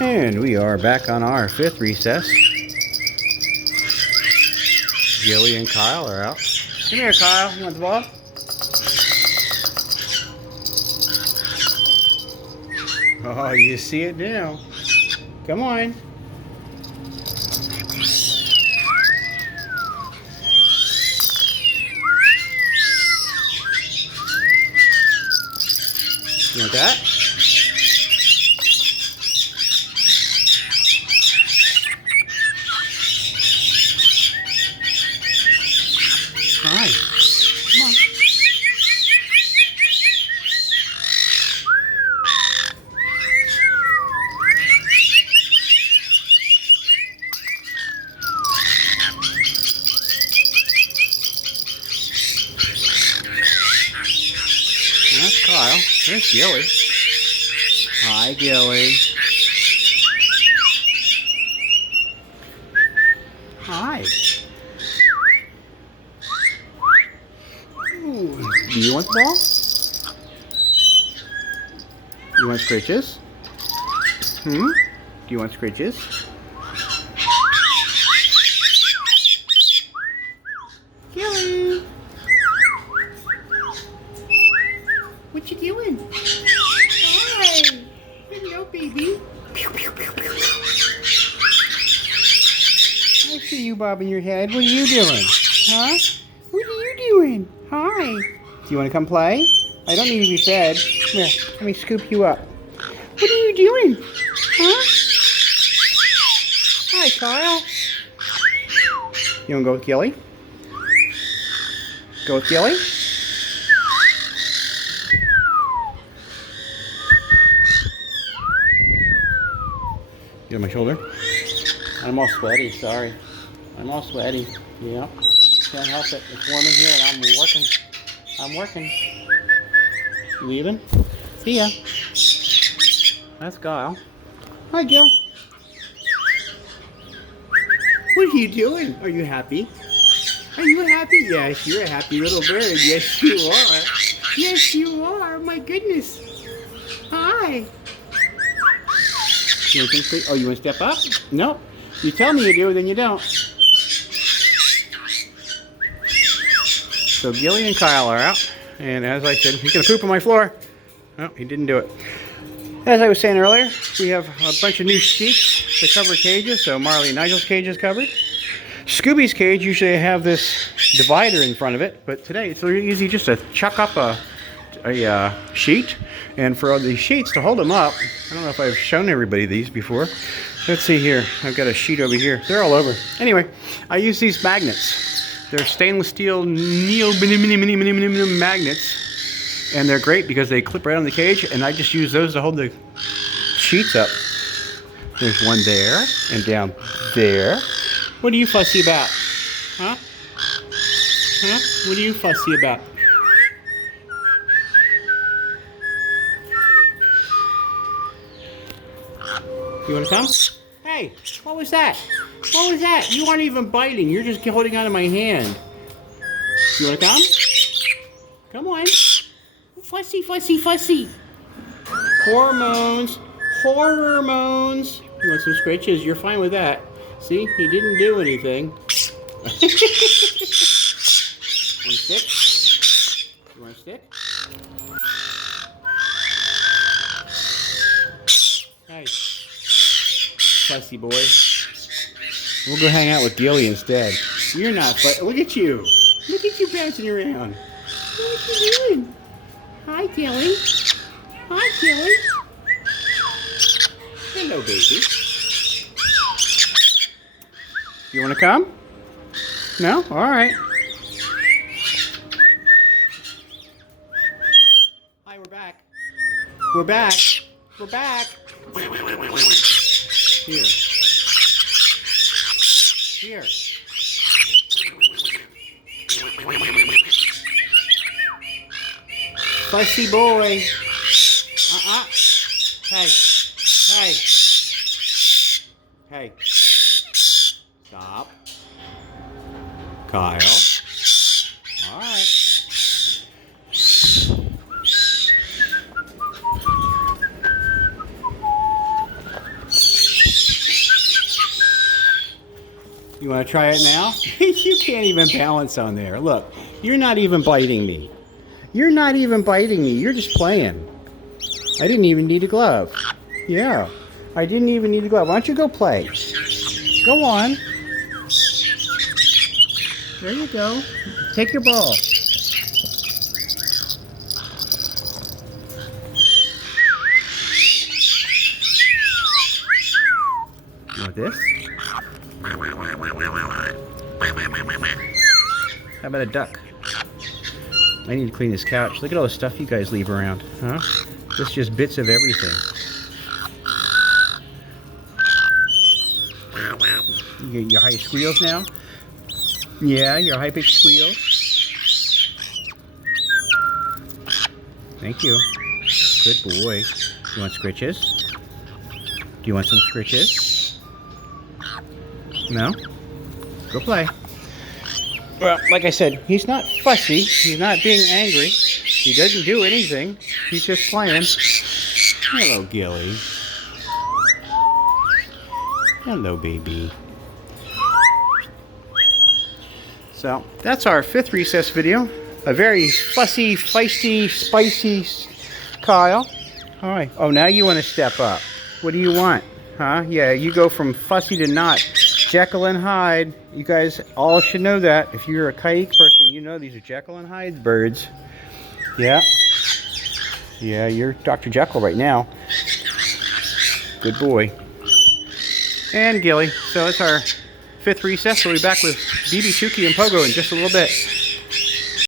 And we are back on our 5th recess. Gilly and Kyle are out. Come here, Kyle. You want the ball? Oh, you see it now. Come on. You want that? Hi. Come on. That's Kyle. There's Gilly. Hi, Gilly. Hi. Ooh. Do you want the ball? You want scratches? Do you want scratches? Gilly! What you doing? Hi! Hello, baby. Pew, pew, pew, pew. I see you bobbing your head. What are you doing? Huh? What are you doing? Hi. Do you want to come play? I don't need to be fed. Come here. Let me scoop you up. What are you doing? Huh? Hi, Kyle. You want to go with Gilly? Go with Gilly? Get on my shoulder. I'm all sweaty, sorry. I'm all sweaty. Yeah. Can't help it. It's warm in here and I'm working. You leaving? See ya. That's Kyle. Hi, Gil. What are you doing? Are you happy? Are you happy? Yes, you're a happy little bird. Yes, you are. Yes, you are. My goodness. Hi. You want to oh, you want to step up? Nope. You tell me you do, then you don't. So Gilly and Kyle are out. And as I said, he's going to poop on my floor. No, he didn't do it. As I was saying earlier, we have a bunch of new sheets to cover cages. So Marley and Nigel's cage is covered. Scooby's cage, usually I have this divider in front of it. But today it's really easy just to chuck up a sheet. And for all these sheets to hold them up, I don't know if I've shown everybody these before. Let's see here. I've got a sheet over here. They're all over. Anyway, I use these magnets. They're stainless steel neodymium magnets. And they're great because they clip right on the cage. And I just use those to hold the sheets up. There's one there and down there. What are you fussy about? Huh? Huh? What are you fussy about? You want to come? Hey, what was that? What was that? You aren't even biting. You're just holding on to my hand. You want to come? Come on. Fussy, fussy, fussy. Hormones. Horrormones. You want some scratches? You're fine with that. See? He didn't do anything. Want a stick? You want a stick? Nice. Fussy boy. We'll go hang out with Gilly instead. You're not fussy. Look at you. Look at you bouncing around. What are you doing? Hi, Gilly. Hi, Gilly. Hello, baby. You want to come? No? All right. Hi, we're back. We're back. We're back. Here. Here. Fussy boy. Hey. Hey. Hey. Stop. Kyle. All right. You want to try it now? You can't even balance on there. Look, you're not even biting me. You're not even biting me. You're just playing. I didn't even need a glove. Yeah, I didn't even need a glove. Why don't you go play? Go on. There you go. Take your ball. You want this? How about a duck? I need to clean this couch. Look at all the stuff you guys leave around, huh? It's just bits of everything. You get your high squeals now? Yeah, your high pitched squeals. Thank you. Good boy. You want scritches? Do you want some scritches? No? Go play. Well, like I said, he's not fussy. He's not being angry. He doesn't do anything. He's just playing. Hello, Gilly. Hello, baby. So, that's our 5th recess video. A very fussy, feisty, spicy Kyle. Alright. Oh, now you want to step up. What do you want? Huh? Yeah, you go from fussy to not. Jekyll and Hyde. You guys all should know that. If you're a Caique person, you know these are Jekyll and Hyde birds. Yeah. Yeah, you're Dr. Jekyll right now. Good boy. And Gilly. So it's our 5th recess. We'll be back with BB, Chuki, and Pogo in just a little bit.